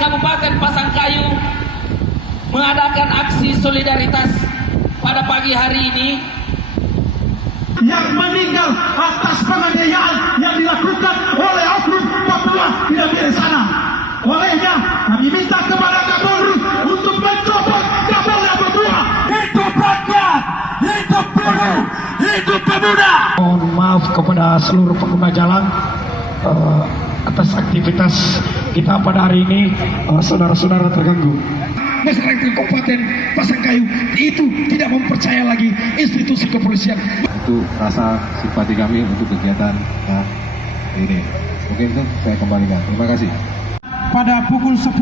Kabupaten Pasangkayu mengadakan aksi solidaritas pada pagi hari ini yang meninggal atas penganiayaan yang dilakukan oleh oknum Papua tidak di sana. Olehnya kami minta kepada Kapolri untuk mencopot Kapolda Papua. Hidup rakyat, hidup buruh, hidup pemuda. Mohon maaf kepada seluruh pengguna jalan atas aktivitas kita pada hari ini, saudara-saudara terganggu. Masyarakat Kabupaten Pasangkayu itu tidak mempercaya lagi institusi kepolisian. Itu rasa simpati kami untuk kegiatan ini. Mungkin itu saya kembalikan. Terima kasih. Pada pukul 10.00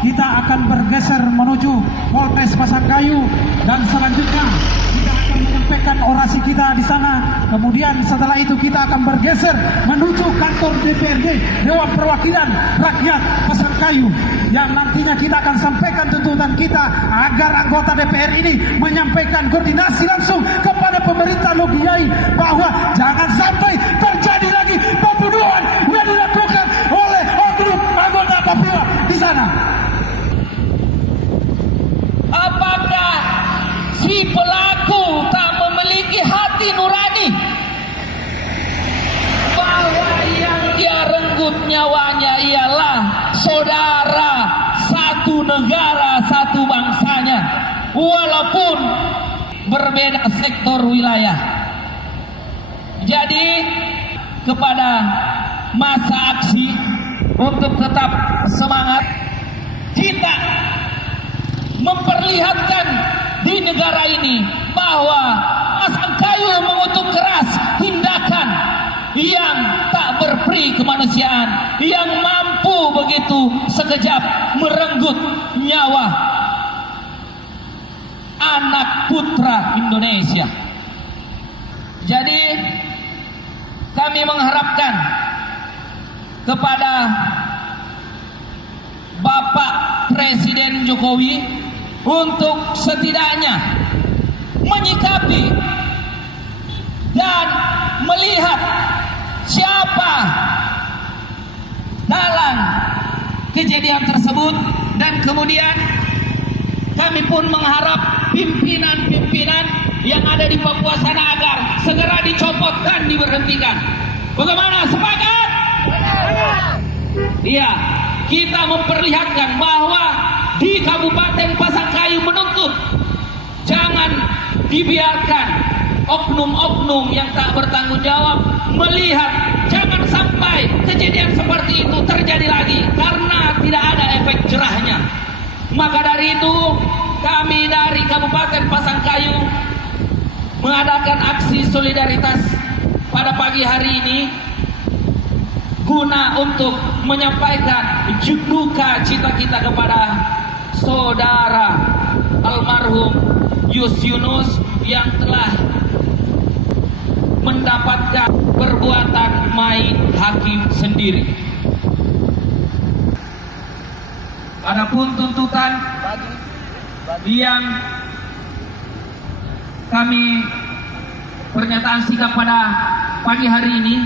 kita akan bergeser menuju Polres Pasangkayu dan selanjutnya kita akan menyampaikan orasi kita di sana. Kemudian setelah itu kita akan bergeser menuju kantor DPRD Dewan Perwakilan Rakyat Pasangkayu yang nantinya kita akan sampaikan tuntutan kita agar anggota DPR ini menyampaikan koordinasi langsung kepada pemerintah Logiyai bahwa jangan sampai terjadi lagi pembunuhan yang dilakukan oleh oknum anggota Papua di sana. Apakah si pelaku tak memiliki hati nurani bahwa yang dia renggut nyawanya ialah saudara satu negara satu bangsanya walaupun berbeda sektor wilayah. Jadi kepada masa aksi untuk tetap semangat, kita memperlihatkan di negara ini bahwa Pasangkayu mengutuk keras tindakan yang tak berperi kemanusiaan, yang mampu begitu sekejap merenggut nyawa anak putra Indonesia. Jadi kami mengharapkan kepada Bapak Presiden Jokowi untuk setidaknya menyikapi dan melihat siapa dalam kejadian tersebut, dan kemudian kami pun mengharap pimpinan-pimpinan yang ada di Papua sana agar segera dicopot dan diberhentikan. Bagaimana? Sepakat? Iya, kita memperlihatkan bahwa di Kabupaten Pasangkayu menuntut jangan dibiarkan oknum-oknum yang tak bertanggung jawab melihat, jangan sampai kejadian seperti itu terjadi lagi karena tidak ada efek jerahnya. Maka dari itu kami dari Kabupaten Pasangkayu mengadakan aksi solidaritas pada pagi hari ini guna untuk menyampaikan duka cita kita kepada saudara almarhum Yus Yunus yang telah mendapatkan perbuatan main hakim sendiri. Adapun tuntutan yang kami pernyataan sikap pada pagi hari ini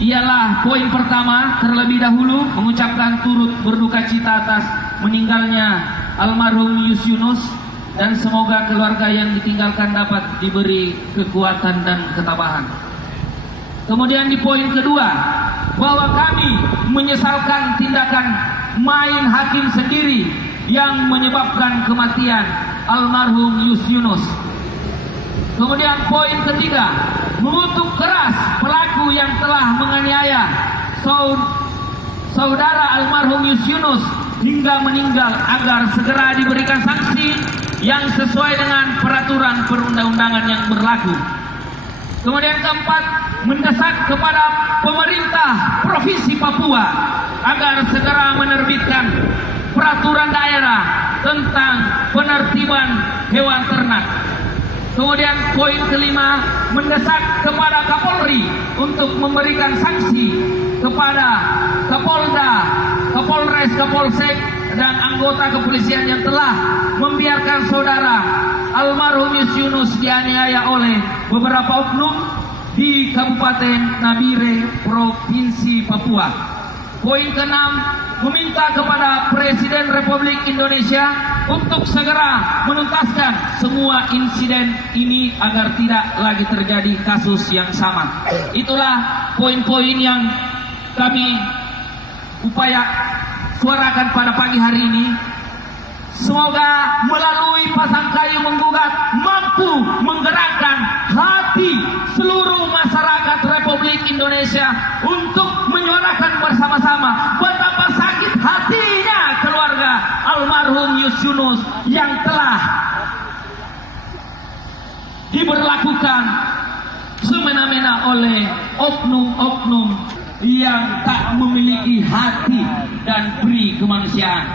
ialah poin pertama, terlebih dahulu mengucapkan turut berduka cita atas meninggalnya almarhum Yus Yunus dan semoga keluarga yang ditinggalkan dapat diberi kekuatan dan ketabahan. Kemudian di poin kedua, bahwa kami menyesalkan tindakan main hakim sendiri yang menyebabkan kematian almarhum Yus Yunus. Kemudian poin ketiga, mengutuk keras pelaku yang telah menganiaya saudara almarhum Yus Yunus hingga meninggal agar segera diberikan sanksi yang sesuai dengan peraturan perundang-undangan yang berlaku. Kemudian keempat, mendesak kepada pemerintah Provinsi Papua agar segera menerbitkan peraturan daerah tentang penertiban hewan ternak. Kemudian poin kelima, mendesak kepada Kapolri untuk memberikan sanksi kepada Kapolda, Kapolres, Kapolsek, dan anggota kepolisian yang telah membiarkan saudara almarhum Yus Yunus dianiaya oleh beberapa oknum di Kabupaten Nabire, Provinsi Papua. Poin keenam, meminta kepada Presiden Republik Indonesia untuk segera menuntaskan semua insiden ini agar tidak lagi terjadi kasus yang sama. Itulah poin-poin yang kami upaya suarakan pada pagi hari ini. Semoga melalui Pasangkayu Menggugat mampu menggerakkan hati seluruh masyarakat Republik Indonesia untuk menyuarakan bersama-sama betapa sakit hatinya keluarga almarhum Yunus yang telah diberlakukan semena-mena oleh oknum-oknum yang tak memiliki hati dan beri kemanusiaan.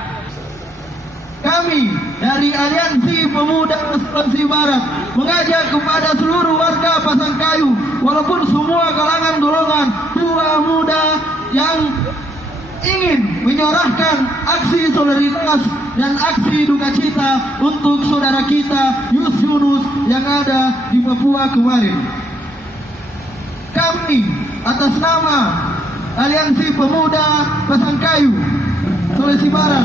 Kami dari Aliansi Pemuda Sulawesi Barat mengajak kepada seluruh warga Pasangkayu, walaupun semua kalangan golongan tua muda yang ingin menyuarakan aksi solidaritas dan aksi duka cita untuk saudara kita Yunus yang ada di Papua kemarin. Kami atas nama Aliansi Pemuda Pasangkayu Sulawesi Barat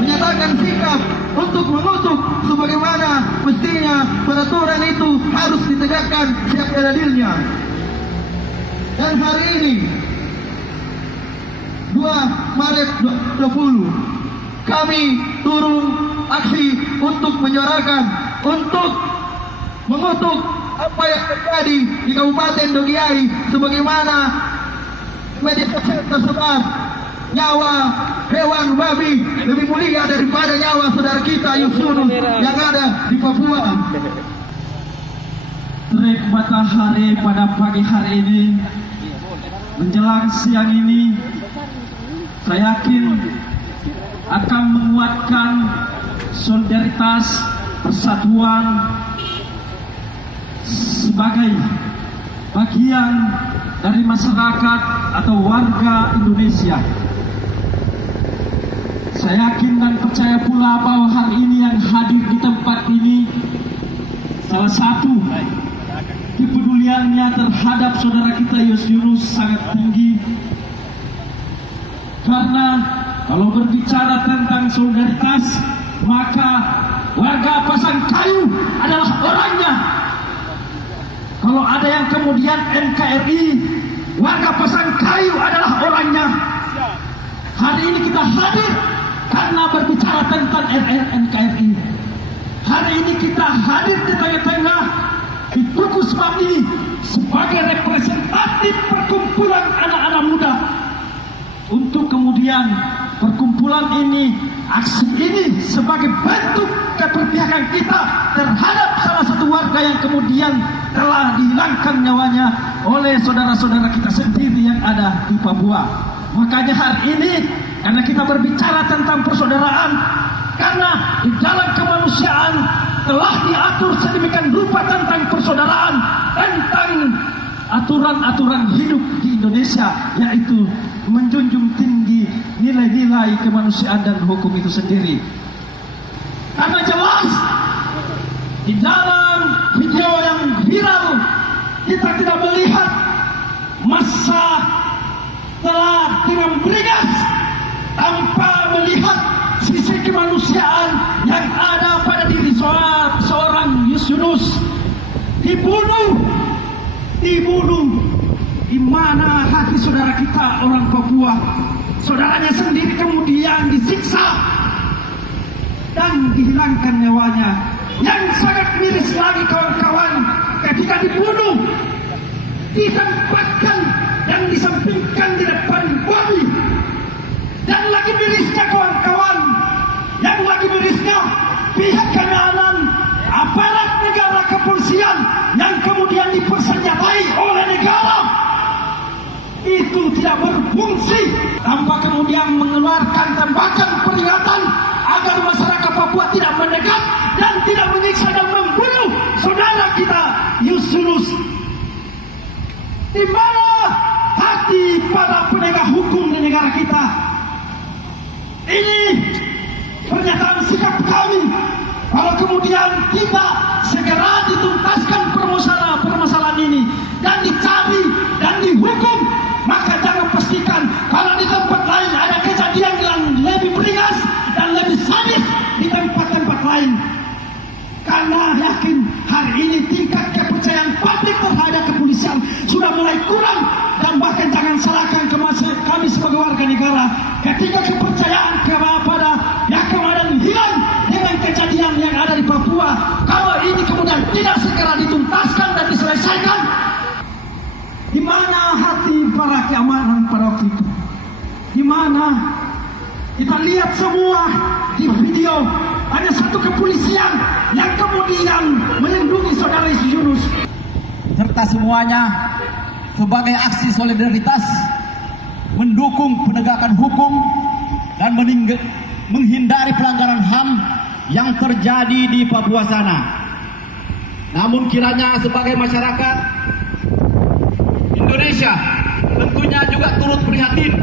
menyatakan sikap untuk mengutuk sebagaimana mestinya peraturan itu harus ditegakkan setiap adilnya. Dan hari ini 2 Maret 2020 kami turun aksi untuk menyuarakan, untuk mengutuk apa yang terjadi di Kabupaten Dogiai sebagaimana media sosial tersebar nyawa hewan babi lebih mulia daripada nyawa saudara kita Yunus yang ada di Papua. Terik matahari pada pagi hari ini menjelang siang ini, saya yakin akan menguatkan solidaritas persatuan sebagai bagian dari masyarakat atau warga Indonesia. Saya yakin dan percaya pula bahwa hari ini yang hadir di tempat ini salah satu kepeduliannya terhadap saudara kita Yunus sangat tinggi. Karena kalau berbicara tentang solidaritas, maka warga Pasangkayu adalah orangnya. Kalau ada yang kemudian NKRI, warga Pasangkayu adalah orangnya. Hari ini kita hadir karena berbicara tentang NKRI. Hari ini kita hadir di tengah-tengah di Tugu Sebab ini sebagai representatif perkumpulan anak-anak muda. Untuk kemudian perkumpulan ini, aksi ini sebagai bentuk keberpihakan kita terhadap salah satu warga yang kemudian telah dihilangkan nyawanya oleh saudara-saudara kita sendiri yang ada di Papua. Makanya hari ini, karena kita berbicara tentang persaudaraan, karena di dalam kemanusiaan telah diatur sedemikian rupa tentang persaudaraan, tentang aturan-aturan hidup di Indonesia, yaitu menjunjung tinggi nilai-nilai kemanusiaan dan hukum itu sendiri. Karena jelas di dalam video yang viral kita tidak melihat massa telah dengan beringas tanpa melihat sisi kemanusiaan yang ada pada diri seorang Yunus. Dibunuh di mana hati saudara kita orang Papua, saudaranya sendiri kemudian disiksa dan dihilangkan nyawanya. Yang sangat miris lagi kawan-kawan, ketika dibunuh ditempatkan dan disampingkan di depan babi. Dan lagi mirisnya kawan-kawan, yang lagi mirisnya pihak keamanan aparat negara kepolisian yang kemudian dipersenjatai oleh negara itu tidak berfungsi tanpa kemudian mengeluarkan tembakan peringatan agar masyarakat Papua tidak mendekat dan tidak menyiksa dan membunuh saudara kita Yunus. Di mana hati para penegak hukum di negara kita? Ini pernyataan sikap kami. Kalau kemudian kita segera dituntaskan permasalahan ini dan dicari dan dihukum, maka jangan pastikan kalau di tempat lain ada kejadian kepercayaan kepada yang kemudian hilang dengan kejadian yang ada di Papua. Kalau ini kemudian tidak segera dituntaskan dan diselesaikan, di mana hati para keamanan pada waktu itu? Di mana? Kita lihat semua di video, ada satu kepolisian yang kemudian melindungi saudara Yunus. Serta semuanya sebagai aksi solidaritas mendukung penegakan hukum dan menghindari pelanggaran HAM yang terjadi di Papua sana. Namun kiranya sebagai masyarakat Indonesia tentunya juga turut prihatin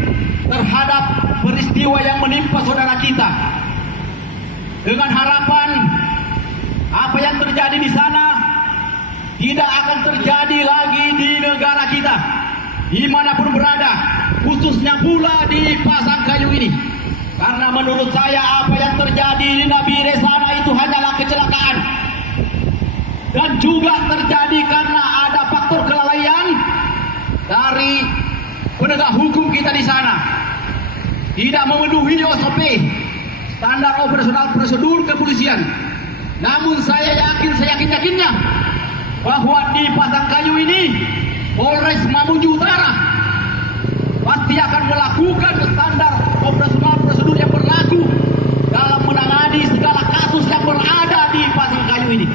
terhadap peristiwa yang menimpa saudara kita. Dengan harapan apa yang terjadi di sana tidak akan terjadi lagi di negara kita, dimanapun berada, khususnya pula di Pasangkayu ini. Karena menurut saya apa yang terjadi di Nabire sana itu hanyalah kecelakaan, dan juga terjadi karena ada faktor kelalaian dari penegak hukum kita di sana, tidak memenuhi SOP, standar operasional prosedur kepolisian. Namun saya yakinnya bahwa di Pasangkayu ini Polres Mamuju Utara pasti akan melakukan standar operasional prosedur yang berlaku dalam menangani segala kasus yang berada di Pasangkayu ini.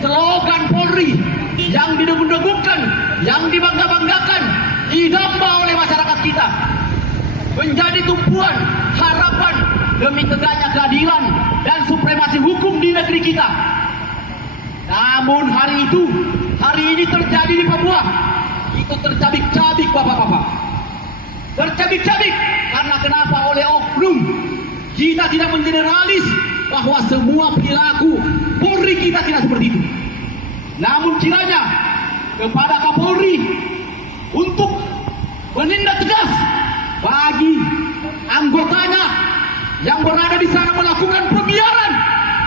Slogan Polri yang didegung-degungkan, yang dibangga-banggakan, didamba oleh masyarakat kita, menjadi tumpuan harapan demi tegaknya keadilan dan supremasi hukum di negeri kita. Namun hari ini terjadi di Papua, itu tercabik-cabik bapak-bapak. Tercabik-cabik karena kenapa? Oleh oknum. Kita tidak mengeneralis bahwa semua perilaku Polri kita tidak seperti itu. Namun kiranya kepada Kapolri untuk menindak tegas bagi anggotanya yang berada di sana melakukan pembiaran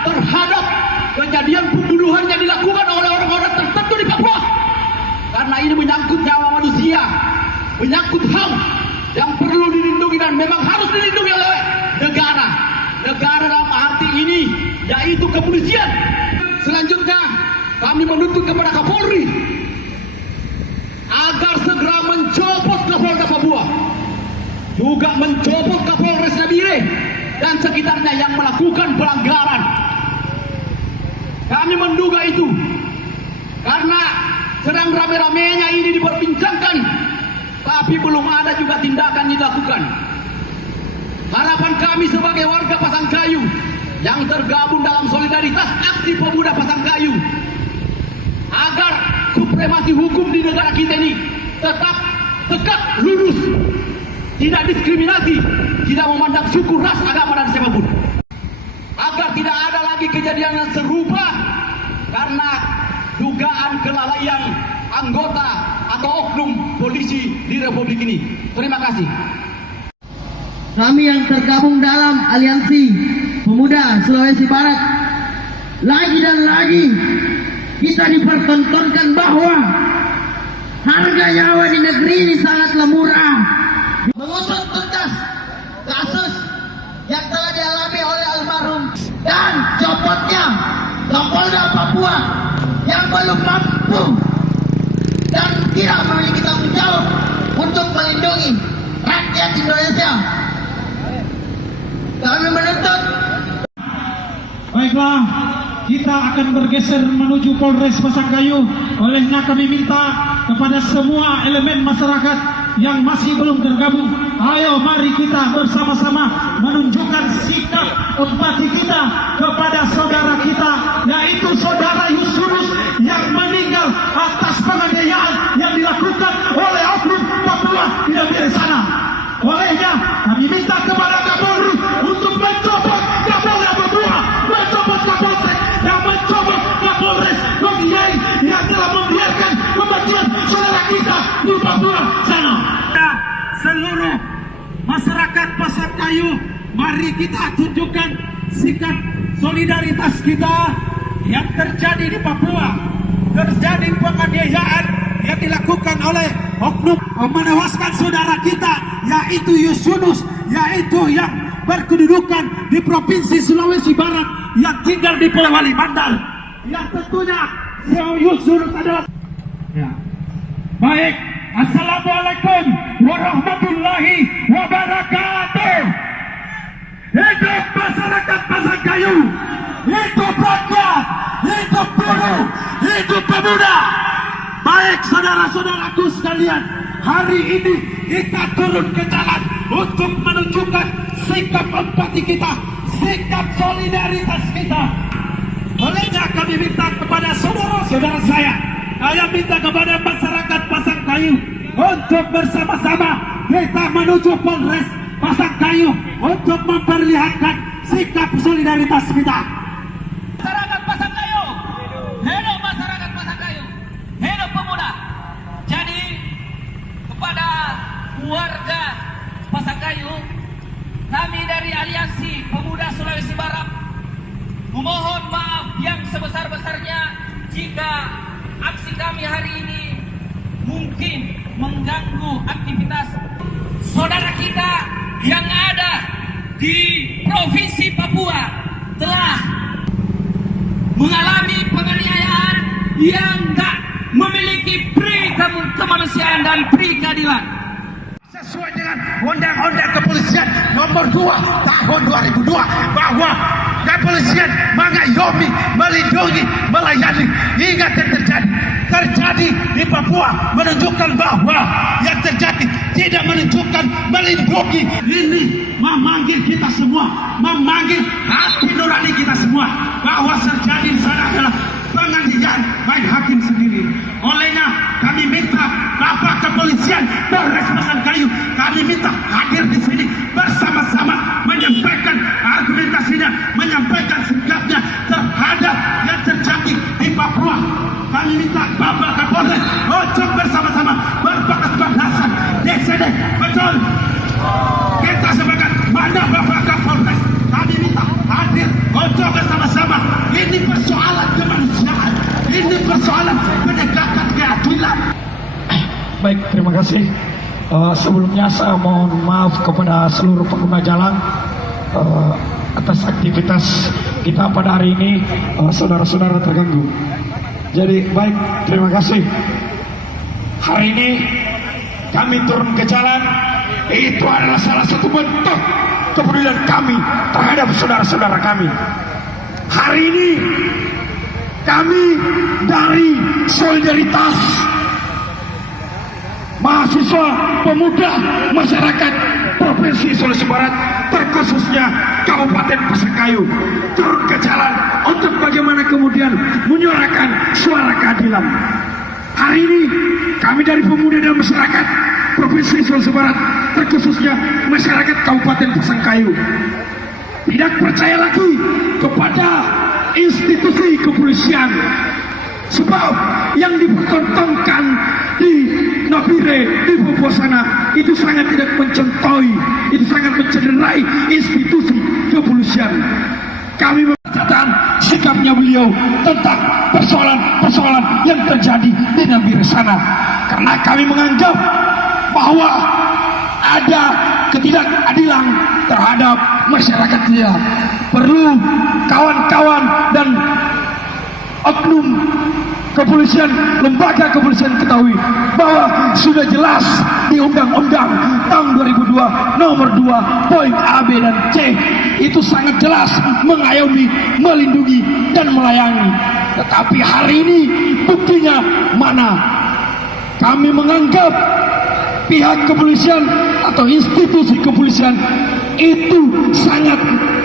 terhadap kejadian pembunuhan yang dilakukan oleh orang-orang tertentu di Papua. Karena ini menyangkut nyawa manusia, menyangkut HAM yang perlu dilindungi dan memang harus dilindungi oleh negara. Negara dalam arti ini yaitu kepolisian. Selanjutnya kami menuntut kepada Kapolri agar segera mencopot Kapolda Papua, juga mencopot Kapolres Nabire dan sekitarnya yang melakukan pelanggaran. Kami menduga itu karena sedang rame-ramenya ini diperbincangkan, tapi belum ada juga tindakan dilakukan. Harapan kami sebagai warga Pasangkayu yang tergabung dalam solidaritas aksi pemuda Pasangkayu agar supremasi hukum di negara kita ini tetap tegak lurus, tidak diskriminasi, tidak memandang suku, ras, agama dan siapapun, agar tidak ada lagi kejadian yang serupa karena dugaan kelalaian anggota atau oknum polisi di Republik ini. Terima kasih. Kami yang tergabung dalam Aliansi Pemuda Sulawesi Barat, lagi dan lagi kita dipertontonkan bahwa harga nyawa di negeri ini sangatlah murah. Mengusut tuntas kasus yang telah dialami oleh almarhum dan copotnya Kapolda Papua yang belum mampu dan tidak memiliki tanggung jawab untuk melindungi rakyat Indonesia. Kami menuntut. Baiklah, kita akan bergeser menuju Polres Pasangkayu. Olehnya kami minta kepada semua elemen masyarakat yang masih belum tergabung, ayo mari kita bersama-sama menunjukkan sikap empati kita kepada saudara kita, yaitu saudara Yunus yang meninggal atas penganiayaan yang dilakukan oleh oknum Papua di Nabire sana. Olehnya kami minta kepada Kapolri untuk mencopot Kapolda Papua, mencopot Kapolsek dan mencopot Kapolres Kogiai yang telah membiarkan kematian saudara kita di Papua sana. Seluruh masyarakat Pasangkayu, mari kita tunjukkan sikap solidaritas kita yang terjadi di Papua. Terjadi penganiayaan yang dilakukan oleh oknum menewaskan saudara kita, yaitu Yunus yaitu yang berkedudukan di Provinsi Sulawesi Barat yang tinggal di Polewali Mandar, yang tentunya Yusuf adalah ya. Baik, assalamualaikum warahmatullahi wabarakatuh. Hidup masyarakat Pasangkayu, hidup rakyat, hidup buruh, hidup pemuda. Baik saudara-saudaraku sekalian, hari ini kita turun ke jalan untuk menunjukkan sikap empati kita, sikap solidaritas kita. Olehnya kami minta kepada saudara-saudara saya minta kepada masyarakat Pasangkayu untuk bersama-sama kita menuju Polres Pasangkayu untuk memperlihatkan sikap solidaritas kita. Masyarakat Pasangkayu, hidup masyarakat Pasangkayu, hidup pemuda. Jadi kepada warga Pasangkayu, kami dari Aliansi Pemuda Sulawesi Barat memohon maaf yang sebesar-besarnya jika aksi kami hari ini mungkin mengganggu aktivitas saudara kita yang ada di Provinsi Papua telah mengalami penganiayaan yang tak memiliki pri kemanusiaan dan pri keadilan. Sesuai dengan Undang-Undang Kepolisian Nomor 2 Tahun 2002 bahwa kepolisian mengayomi, melindungi, melayani hingga terjadi di Papua menunjukkan bahwa yang terjadi tidak menunjukkan melindungi. Ini memanggil kita semua, memanggil hati nurani kita semua bahwa terjadi di sana adalah penganiayaan baik hakim sendiri. Olehnya kami minta Bapak Kepolisian Polres Pasangkayu, kami minta hadir di sini bersama-sama menyampaikan argumentasinya, menyampaikan sikapnya terhadap yang terjadi di Papua. Kami minta Bapak Kapolres untuk bersama-sama berpakat-pakasan DCD. Betul, kita sepakat. Mana Bapak Kapolres? Kami minta hadir untuk bersama-sama. Ini persoalan kemanusiaan, ini persoalan penegakan keadilan. Baik, terima kasih. Sebelumnya saya mohon maaf kepada seluruh pengguna jalan atas aktivitas kita pada hari ini, saudara-saudara terganggu. Jadi baik, terima kasih. Hari ini kami turun ke jalan, itu adalah salah satu bentuk kepedulian kami terhadap saudara-saudara kami. Hari ini kami dari solidaritas mahasiswa, pemuda, masyarakat Provinsi Sulawesi Barat, terkhususnya Kabupaten Pasangkayu, turun ke jalan untuk bagaimana kemudian menyuarakan suara keadilan. Hari ini kami dari pemuda dan masyarakat Provinsi Sulawesi Barat, terkhususnya masyarakat Kabupaten Pasangkayu, tidak percaya lagi kepada institusi kepolisian. Sebab yang dipertontonkan di Nabire, di Papua sana, itu sangat tidak mencontohi, itu sangat mencederai institusi kepolisian. Kami membacakan sikapnya beliau tentang persoalan-persoalan yang terjadi di Nabire sana. Karena kami menganggap bahwa ada ketidakadilan terhadap masyarakat kita. Perlu kawan-kawan dan oknum kepolisian, lembaga kepolisian ketahui bahwa sudah jelas di Undang-Undang tahun 2002 nomor 2 poin A, B, dan C itu sangat jelas mengayomi, melindungi, dan melayani. Tetapi hari ini buktinya mana? Kami menganggap pihak kepolisian atau institusi kepolisian itu sangat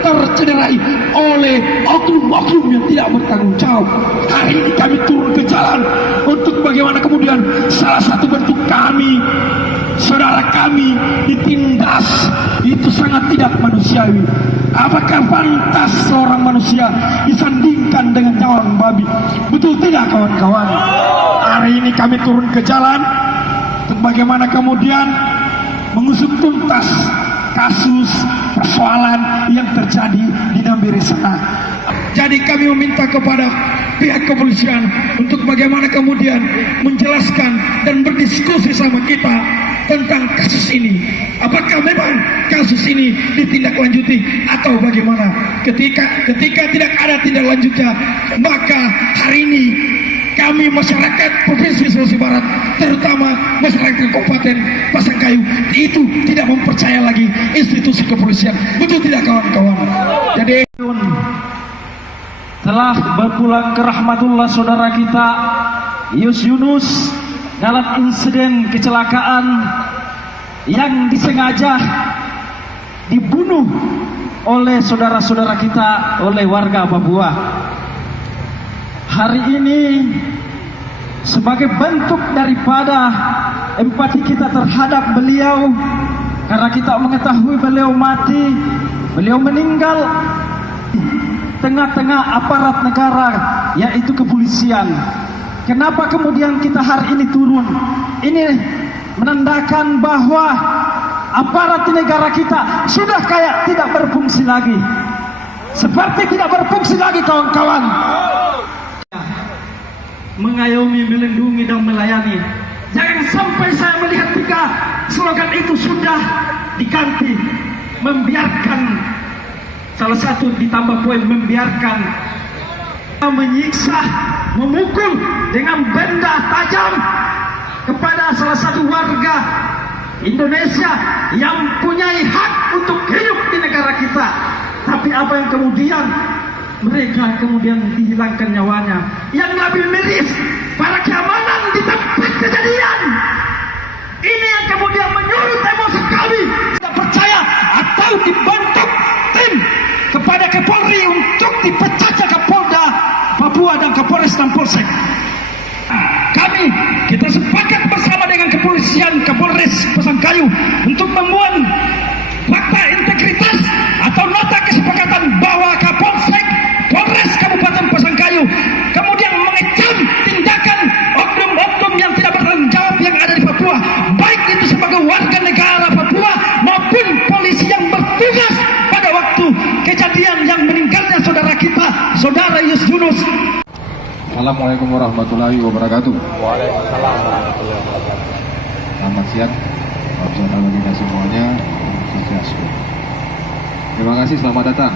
tercederai oleh oknum-oknum yang tidak bertanggung jawab. Hari ini kami turun ke jalan untuk bagaimana kemudian salah satu bentuk kami, saudara kami ditindas, itu sangat tidak manusiawi. Apakah pantas seorang manusia disandingkan dengan cawan babi? Betul tidak kawan-kawan? Hari ini kami turun ke jalan untuk bagaimana kemudian mengusut tuntas kasus persoalan yang terjadi di Nabire sana. Jadi kami meminta kepada pihak kepolisian untuk bagaimana kemudian menjelaskan dan berdiskusi sama kita tentang kasus ini. Apakah memang kasus ini ditindaklanjuti atau bagaimana? Ketika tidak ada tindak lanjutnya, maka hari ini kami masyarakat Provinsi Sulawesi Barat, terutama masyarakat Kabupaten Pasangkayu, itu tidak mempercaya lagi institusi kepolisian. Betul tidak kawan-kawan? Jadi telah berpulang ke rahmatullah saudara kita Yunus dalam insiden kecelakaan yang disengaja dibunuh oleh saudara-saudara kita, oleh warga Papua. Hari ini sebagai bentuk daripada empati kita terhadap beliau, karena kita mengetahui beliau mati, beliau meninggal tengah-tengah aparat negara, yaitu kepolisian. Kenapa kemudian kita hari ini turun? Ini menandakan bahwa aparat di negara kita sudah kayak tidak berfungsi lagi, seperti tidak berfungsi lagi kawan-kawan. Mengayomi, melindungi dan melayani. Jangan sampai saya melihat jika slogan itu sudah diganti, membiarkan, salah satu ditambah poin membiarkan, menyiksa, memukul dengan benda tajam kepada salah satu warga Indonesia yang punya hak untuk hidup di negara kita. Tapi apa yang kemudian mereka kemudian dihilangkan nyawanya. Yang lebih miris, para keamanan di tempat kejadian ini yang kemudian menyulut emosi kami tidak percaya atau dibentuk tim kepada Kapolri untuk dipecahkan Kapolda Papua dan Kapolres dan Polsek. Kita sepakat bersama dengan kepolisian Kapolres Pasangkayu untuk membuat fakta integritas atau nota kesepakatan bahwa Kapolsek Polres Kabupaten Pasangkayu kemudian mengecam tindakan oknum-oknum yang tidak bertanggung jawab yang ada di Papua, baik itu sebagai warga negara Papua maupun polisi yang bertugas pada waktu kejadian yang meninggalnya saudara kita, saudara Yunus. Assalamualaikum warahmatullahi wabarakatuh. Waalaikumsalam. Selamat siang, saudara kita semuanya. Terima kasih, selamat datang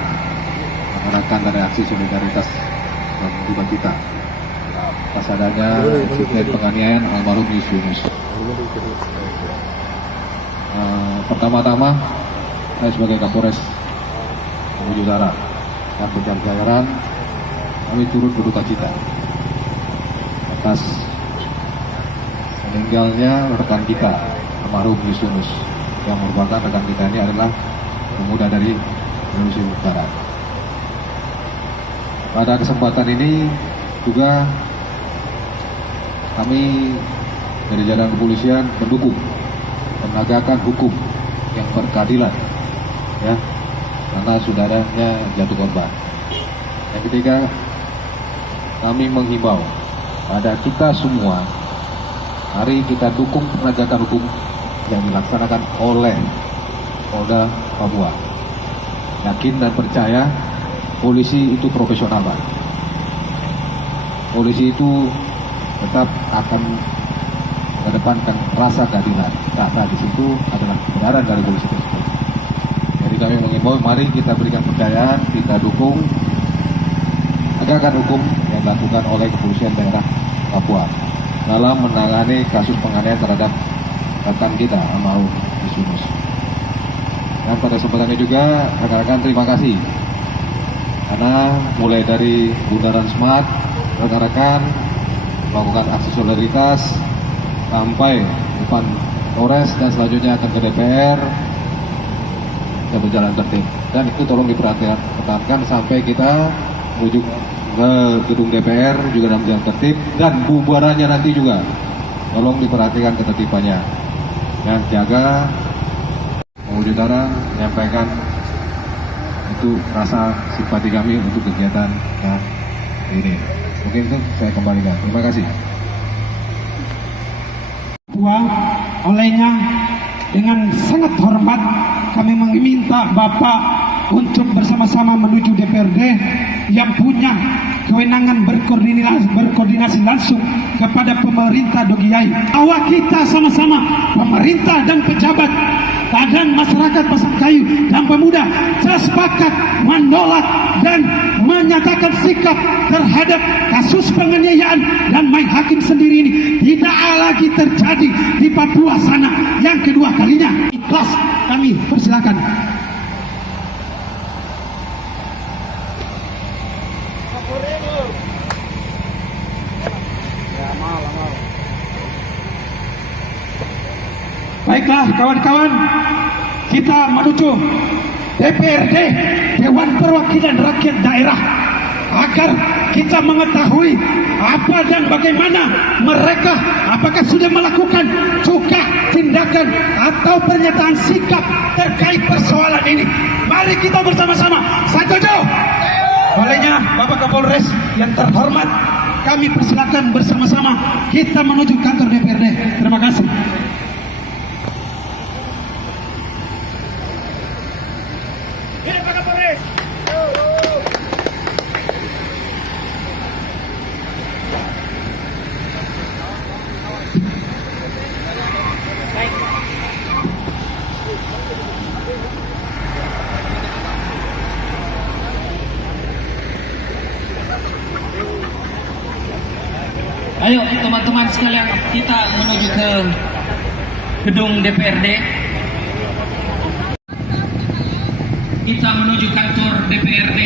rekan dari aksi solidaritas dan duka kita atas adanya insiden penganiayaan almarhum Yunus. Pertama-tama, saya sebagai Kapolres Maluku Utara dan Jajaran, kami turut berduka cita atas meninggalnya rekan kita almarhum Yunus, yang merupakan rekan kita ini adalah pemuda dari Sulawesi Utara. Pada kesempatan ini juga kami dari jajaran kepolisian mendukung penegakan hukum yang berkeadilan, ya, karena saudaranya jatuh korban. Yang ketiga, kami menghimbau pada kita semua, mari kita dukung penegakan hukum yang dilaksanakan oleh Polda Papua. Yakin dan percaya polisi itu profesional, Pak. Polisi itu tetap akan mengedepankan rasa keadilan, karena di situ adalah kebenaran dari polisi tersebut. Jadi kami mengimbau, mari kita berikan kepercayaan, kita dukung penegakan hukum yang dilakukan oleh kepolisian daerah Papua dalam menangani kasus penganiayaan terhadap rekan kita almarhum Yunus. Dan pada kesempatan ini juga rekan-rekan terima kasih karena mulai dari Bundaran Smart rekan-rekan melakukan aksi solidaritas sampai depan Polres dan selanjutnya akan ke DPR dan berjalan tertib. Dan itu tolong diperhatikan sampai kita menuju ke gedung DPR juga dalam jalan tertib, dan bubarannya nanti juga tolong diperhatikan ketertibannya dan jaga. Maluku Utara menyampaikan itu rasa simpati kami untuk kegiatan ini. Mungkin itu saya kembalikan. Terima kasih. Olehnya dengan sangat hormat kami meminta Bapak untuk bersama-sama menuju DPRD yang punya kewenangan berkoordinasi langsung kepada pemerintah Dogiyai. Bahwa kita sama-sama, pemerintah dan pejabat dan masyarakat Pasangkayu dan pemuda sepakat menolak dan menyatakan sikap terhadap kasus penganiayaan dan main hakim sendiri ini tidak lagi terjadi di Papua sana yang kedua kalinya. Ikhlas kami persilakan. Baiklah kawan-kawan, kita menuju DPRD, Dewan Perwakilan Rakyat Daerah, agar kita mengetahui apa dan bagaimana mereka, apakah sudah melakukan juga tindakan atau pernyataan sikap terkait persoalan ini. Mari kita bersama-sama. Setuju? Olehnya Bapak Kapolres yang terhormat, kami persilakan bersama-sama kita menuju kantor DPRD. Terima kasih. Ayo teman-teman sekalian, kita menuju ke gedung DPRD. Kita menuju kantor DPRD.